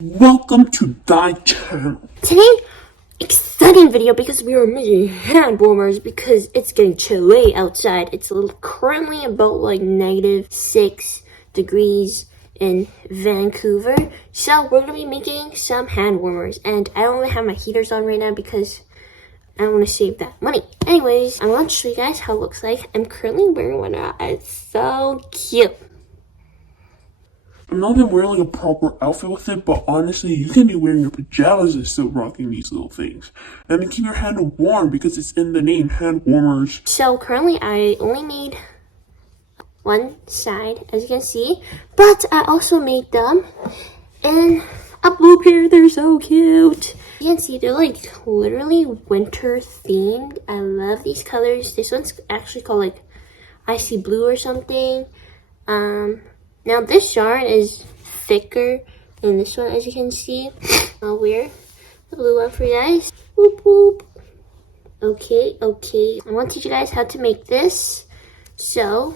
Welcome to thy channel. Today, exciting video because we are making hand warmers because it's getting chilly outside. It's currently about like -6 degrees in Vancouver. So we're gonna be making some hand warmers, and I don't really have my heaters on right now because I don't want to save that money. Anyways, I want to show you guys how it looks like. I'm currently wearing one now. It's so cute. I'm not even wearing like a proper outfit with it, but honestly, you can be wearing your pajamas and still rocking these little things. And then keep your hand warm because it's in the name, hand warmers. So currently I only made one side, as you can see, but I also made them in a blue pair. They're so cute. You can see they're like literally winter themed. I love these colors. This one's actually called like icy blue or something. Now this yarn is thicker than this one, as you can see. I'll wear the blue one for you guys. Whoop whoop. Okay. I want to teach you guys how to make this. So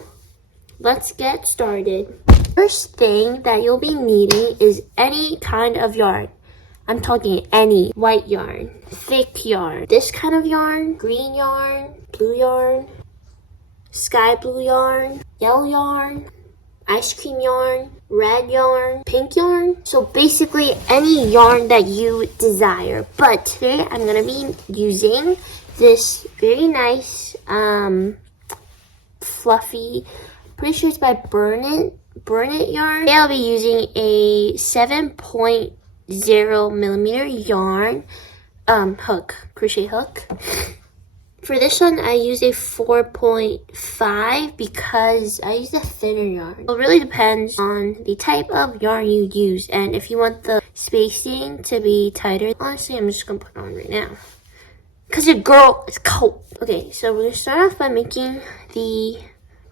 let's get started. First thing that you'll be needing is any kind of yarn. I'm talking any white yarn, thick yarn, this kind of yarn, green yarn, blue yarn, sky blue yarn, yellow yarn, ice cream yarn, red yarn, pink yarn. So basically any yarn that you desire. But today I'm gonna be using this very nice fluffy, pretty sure it's by Burn It yarn. Today I'll be using a 7.0mm yarn crochet hook. For this one, I use a 4.5 because I use a thinner yarn. It really depends on the type of yarn you use, and if you want the spacing to be tighter. Honestly, I'm just gonna put it on right now because your girl is cold. Okay, so we're gonna start off by making the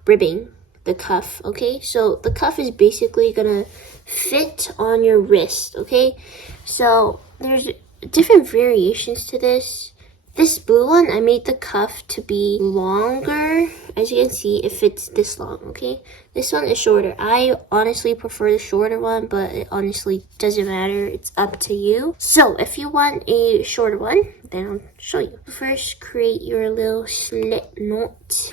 ribbing, the cuff. Okay, so the cuff is basically gonna fit on your wrist. Okay, so there's different variations to this. This blue one, I made the cuff to be longer. As you can see, it fits this long, okay? This one is shorter. I honestly prefer the shorter one, but it honestly doesn't matter. It's up to you. So if you want a shorter one, then I'll show you. First, create your little slip knot.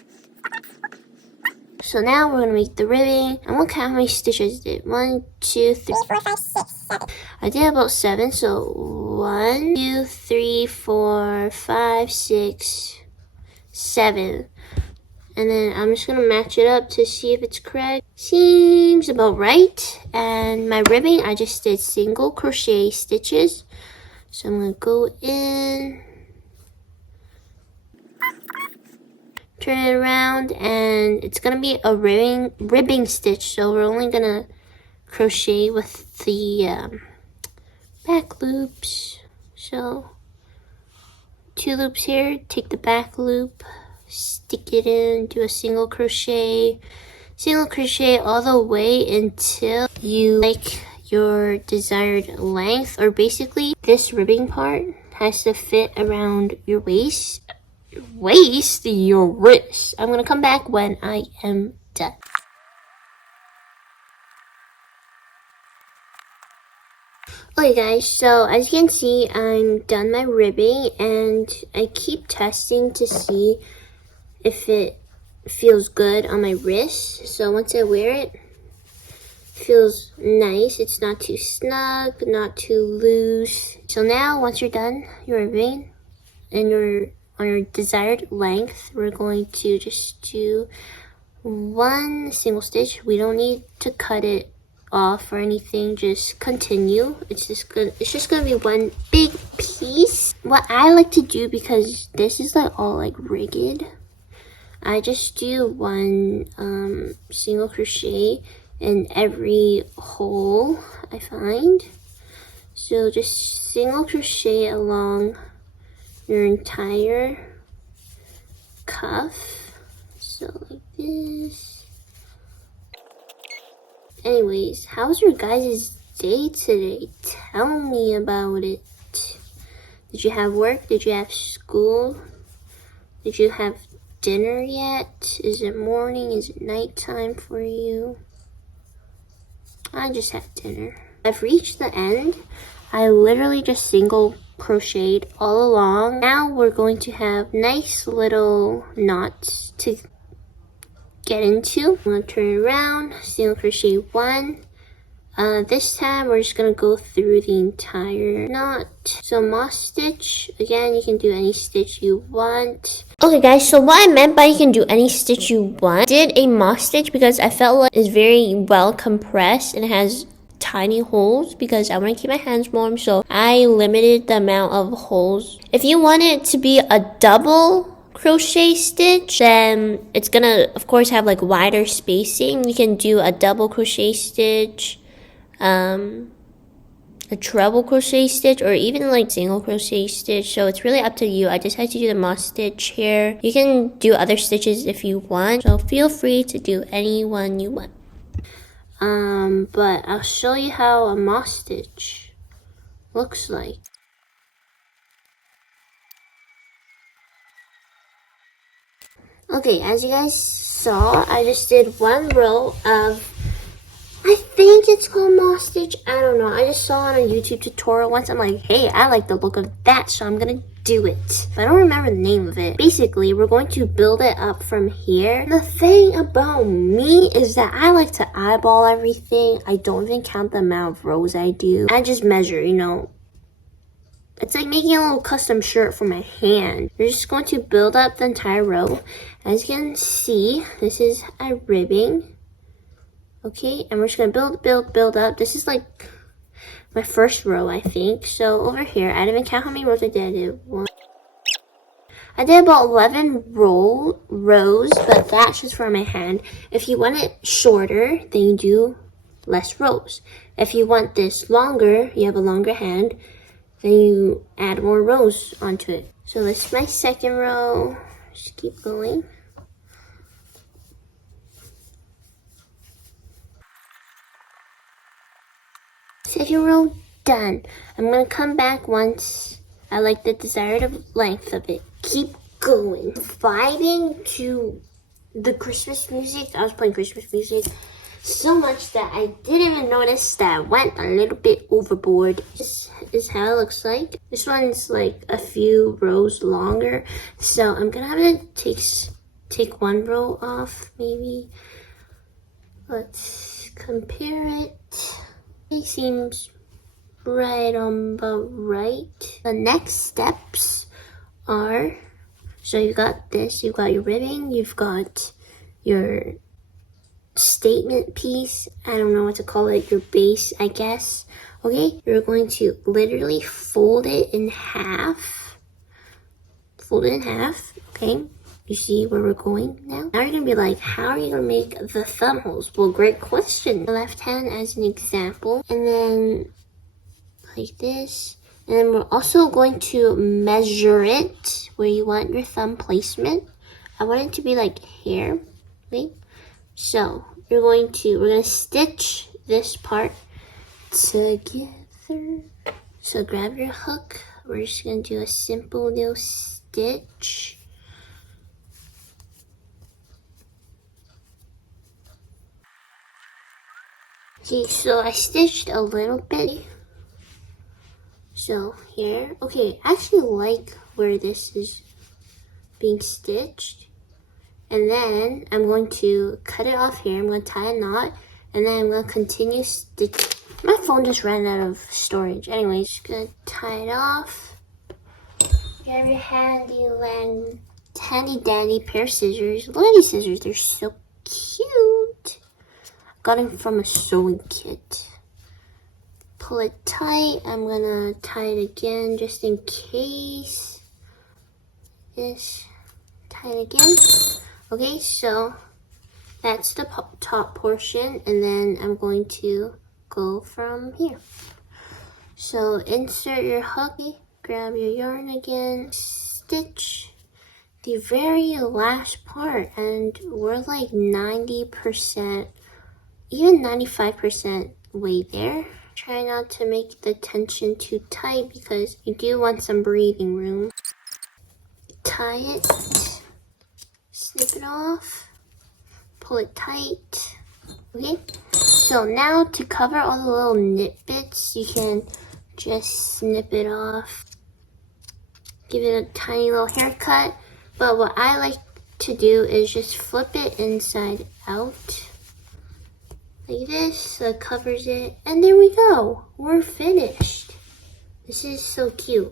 So now we're gonna make the ribbing. I'm gonna count how many stitches I did. 1, 2, 3, 4, 5, 6, 7. I did about 7, so 1, 2, 3, 4, 5, 6, 7. And then I'm just gonna match it up to see if it's correct. Seems about right. And my ribbing, I just did single crochet stitches. So I'm gonna go in, turn it around, and it's gonna be a ribbing stitch, so we're only gonna crochet with the back loops. So 2 loops here, take the back loop, stick it in, do a single crochet all the way until you like your desired length, or basically this ribbing part has to fit around your waist, your wrist. I'm gonna come back when I am done. Okay guys, so as you can see, I'm done my ribbing, and I keep testing to see if it feels good on my wrist. So once I wear it, feels nice. It's not too snug, not too loose. So now once you're done your ribbing and you're on your desired length, we're going to just do 1 single stitch. We don't need to cut it off or anything, just continue. It's just gonna be one big piece. What I like to do, because this is like all like rigged, I just do 1 single crochet in every hole I find. So just single crochet along your entire cuff, so like this. Anyways, how's your guys' day today? Tell me about it. Did you have work? Did you have school? Did you have dinner yet? Is it morning? Is it nighttime for you? I just had dinner. I've reached the end. I literally just single crocheted all along. Now we're going to have nice little knots to get into. I'm going to turn it around, single crochet 1. This time we're just gonna go through the entire knot. So moss stitch, again, you can do any stitch you want. Okay guys, so what I meant by you can do any stitch you want, I did a moss stitch because I felt like it's very well compressed and it has tiny holes because I want to keep my hands warm, so I limited the amount of holes. If you want it to be a double crochet stitch, then it's gonna of course have like wider spacing. You can do a double crochet stitch, a treble crochet stitch, or even like single crochet stitch, so it's really up to you. I decided to do the moss stitch here. You can do other stitches if you want, so feel free to do any one you want. But I'll show you how a moss stitch looks like. Okay, as you guys saw, I just did one row of, I think it's called moss stitch. I don't know. I just saw it on a YouTube tutorial once. I'm like, hey, I like the look of that, so I'm gonna do it. But I don't remember the name of it. Basically, we're going to build it up from here. The thing about me is that I like to eyeball everything. I don't even count the amount of rows I do. I just measure, you know. It's like making a little custom shirt for my hand. We're just going to build up the entire row. As you can see, this is a ribbing. Okay, and we're just gonna build up. This is like my first row, I think. So over here, I didn't even count how many rows I did. I did about 11 rows, but that's just for my hand. If you want it shorter, then you do less rows. If you want this longer, you have a longer hand, then you add more rows onto it. So this is my second row. Just keep going. Second row done. I'm gonna come back once I like the desired length of it. Keep going. Vibing to the Christmas music. I was playing Christmas music so much that I didn't even notice that I went a little bit overboard. This is how it looks like. This one's like a few rows longer, so I'm gonna have to take one row off maybe. Let's compare it. It seems right on about right. The next steps are, so you got this, you've got your ribbing, you've got your statement piece, I don't know what to call it, your base, I guess. Okay, you're going to literally fold it in half. Fold it in half, okay? You see where we're going now? Now you're gonna be like, how are you gonna make the thumb holes? Well, great question. The left hand as an example, and then like this. And then we're also going to measure it where you want your thumb placement. I want it to be like here, okay? So we're gonna stitch this part together. So grab your hook. We're just gonna do a simple little stitch. Okay, so I stitched a little bit. So here, okay, I actually like where this is being stitched. And then I'm going to cut it off here. I'm going to tie a knot, and then I'm going to continue stitch. My phone just ran out of storage. Anyways, just going to tie it off. You have your handy dandy pair of scissors. Look at these scissors, they're so cute. Got them from a sewing kit. Pull it tight. I'm gonna tie it again just in case. This, tie it again. Okay, so that's the top portion, and then I'm going to go from here. So insert your hook, grab your yarn again, stitch the very last part, and we're like 90%, even 95% way there. Try not to make the tension too tight because you do want some breathing room. Tie it, snip it off, pull it tight. Okay, So now to cover all the little nit bits, you can just snip it off. Give it a tiny little haircut. But what I like to do is just flip it inside out. Like this, so it covers it. And there we go. We're finished. This is so cute.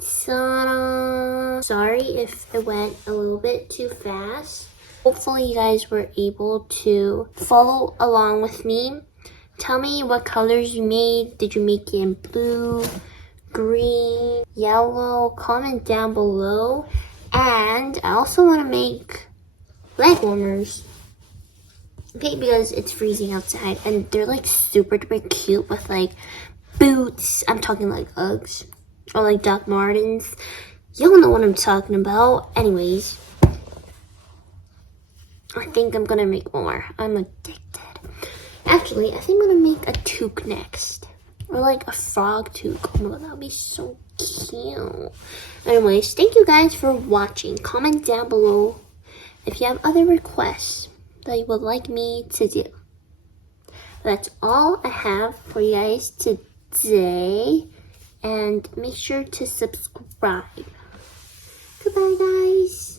Ta-da! Sorry if it went a little bit too fast. Hopefully you guys were able to follow along with me. Tell me what colors you made. Did you make it in blue, green, yellow? Comment down below. And I also want to make leg warmers. Okay, because it's freezing outside and they're like super duper cute with like boots. I'm talking like Uggs or like Doc Martens. Y'all know what I'm talking about. Anyways, I think I'm gonna make more. I'm addicted. Actually, I think I'm gonna make a toque next. Or like a frog toque. Oh my god, that would be so cute. Anyways, thank you guys for watching. Comment down below if you have other requests that you would like me to do. That's all I have for you guys today. And make sure to subscribe. Goodbye, guys.